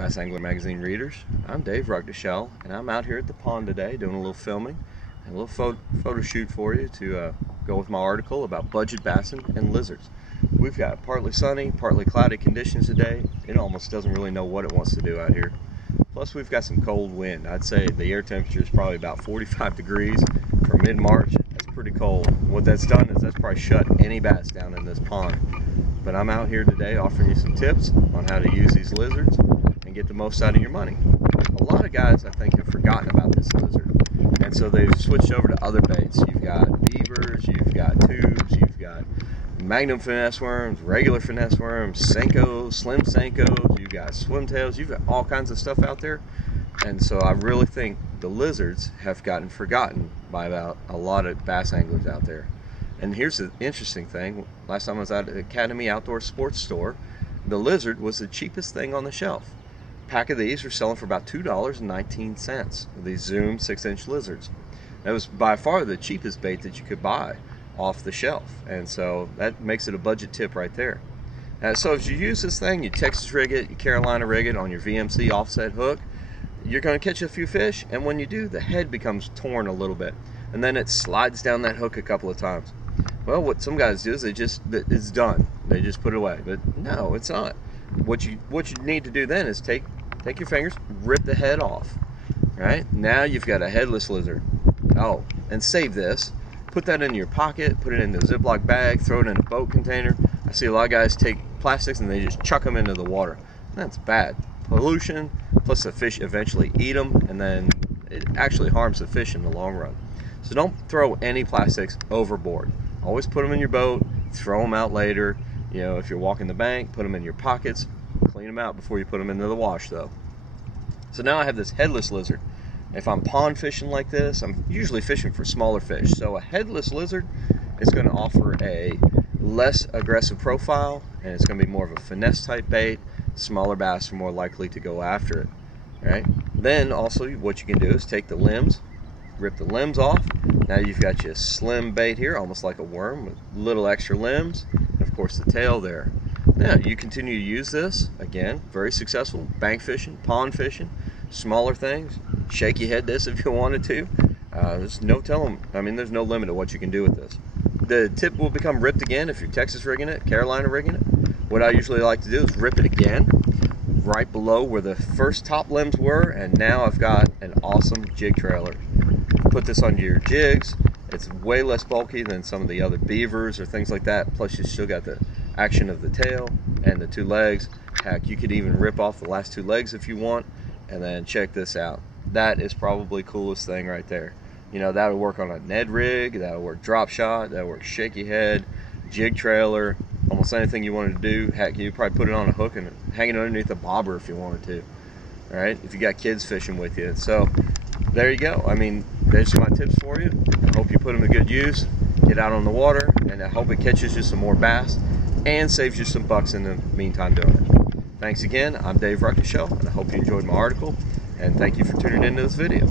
Bass Angler Magazine readers. I'm Dave Ruckdeschel, and I'm out here at the pond today doing a little filming and a little photo shoot for you to go with my article about budget bassing and lizards. We've got partly sunny, partly cloudy conditions today. It almost doesn't really know what it wants to do out here. Plus we've got some cold wind. I'd say the air temperature is probably about 45 degrees for mid-March. That's pretty cold. What that's done is that's probably shut any bass down in this pond. But I'm out here today offering you some tips on how to use these lizards and get the most out of your money. A lot of guys, I think, have forgotten about this lizard, and so they've switched over to other baits. You've got beavers, you've got tubes, you've got magnum finesse worms, regular finesse worms, Senkos, slim Senkos, you've got swimtails, you've got all kinds of stuff out there. And so I really think the lizards have gotten forgotten by about a lot of bass anglers out there. And here's the interesting thing. Last time I was at the Academy Outdoor Sports Store, the lizard was the cheapest thing on the shelf. A pack of these were selling for about $2.19. These Zoom 6-inch lizards. That was by far the cheapest bait that you could buy off the shelf. And so that makes it a budget tip right there. So if you use this thing, you Texas rig it, you Carolina rig it on your VMC offset hook, you're going to catch a few fish, and when you do, the head becomes torn a little bit, and then it slides down that hook a couple of times. Well, what some guys do is it's done. They just put it away. But no, it's not. What you need to do then is take your fingers, rip the head off. Right? Now you've got a headless lizard. Oh, and save this. Put that in your pocket, put it in a Ziploc bag, throw it in a boat container. I see a lot of guys take plastics and they just chuck them into the water. That's bad. Pollution, plus the fish eventually eat them, and then it actually harms the fish in the long run. So don't throw any plastics overboard. Always put them in your boat, throw them out later. You know, if you're walking the bank, put them in your pockets, clean them out before you put them into the wash though. So now I have this headless lizard. If I'm pond fishing like this, I'm usually fishing for smaller fish. So a headless lizard is going to offer a less aggressive profile, and it's going to be more of a finesse type bait. Smaller bass are more likely to go after it. Right? Then also what you can do is take the limbs, rip the limbs off. Now you've got your slim bait here, almost like a worm with little extra limbs, and of course the tail there. Now you continue to use this, again, very successful, bank fishing, pond fishing, smaller things, shaky head this if you wanted to. There's no telling, there's no limit to what you can do with this. The tip will become ripped again if you're Texas rigging it, Carolina rigging it. What I usually like to do is rip it again, right below where the first top limbs were, and now I've got an awesome jig trailer. Put this on your jigs. It's way less bulky than some of the other beavers or things like that. Plus you still got the action of the tail and the two legs. Heck, you could even rip off the last two legs if you want. And then check this out. That is probably the coolest thing right there. You know, that'll work on a Ned rig, that'll work drop shot, that'll work shaky head, jig trailer, almost anything you wanted to do. Heck, you probably put it on a hook and hang it underneath a bobber if you wanted to. All right, if you got kids fishing with you. So there you go. There's my tips for you. I hope you put them to good use. Get out on the water, and I hope it catches you some more bass and saves you some bucks in the meantime doing it. Thanks again. I'm Dave Ruckdeschel, and I hope you enjoyed my article, and thank you for tuning into this video.